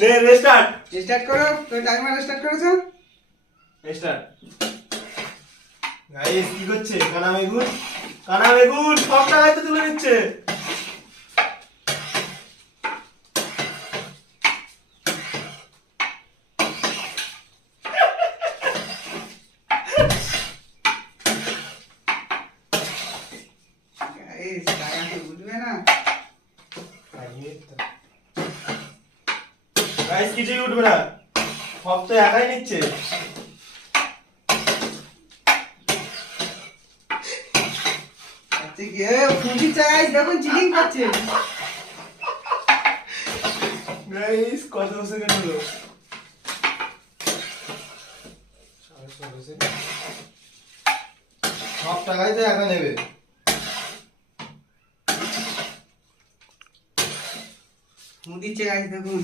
লে restart start করো, তো টাইমার স্টার্ট করেছো। স্টার্ট। গাইস কি করছে? কানা বেগুন, কানা বেগুন সব টাকায় তো তুলে নিচ্ছে। গাইস টাকা তো বুঝবে না। গাইস কিছুই উঠবে না, সব তো একাই নিচ্ছে। আচ্ছা কি ফুটি চাই দেখুন চিটিং করছে। গাইস কত সেকেন্ড হলো? 16.5 সেকেন্ড। সব টাকাই তো একা নেবে। ফুটি চাই দেখুন।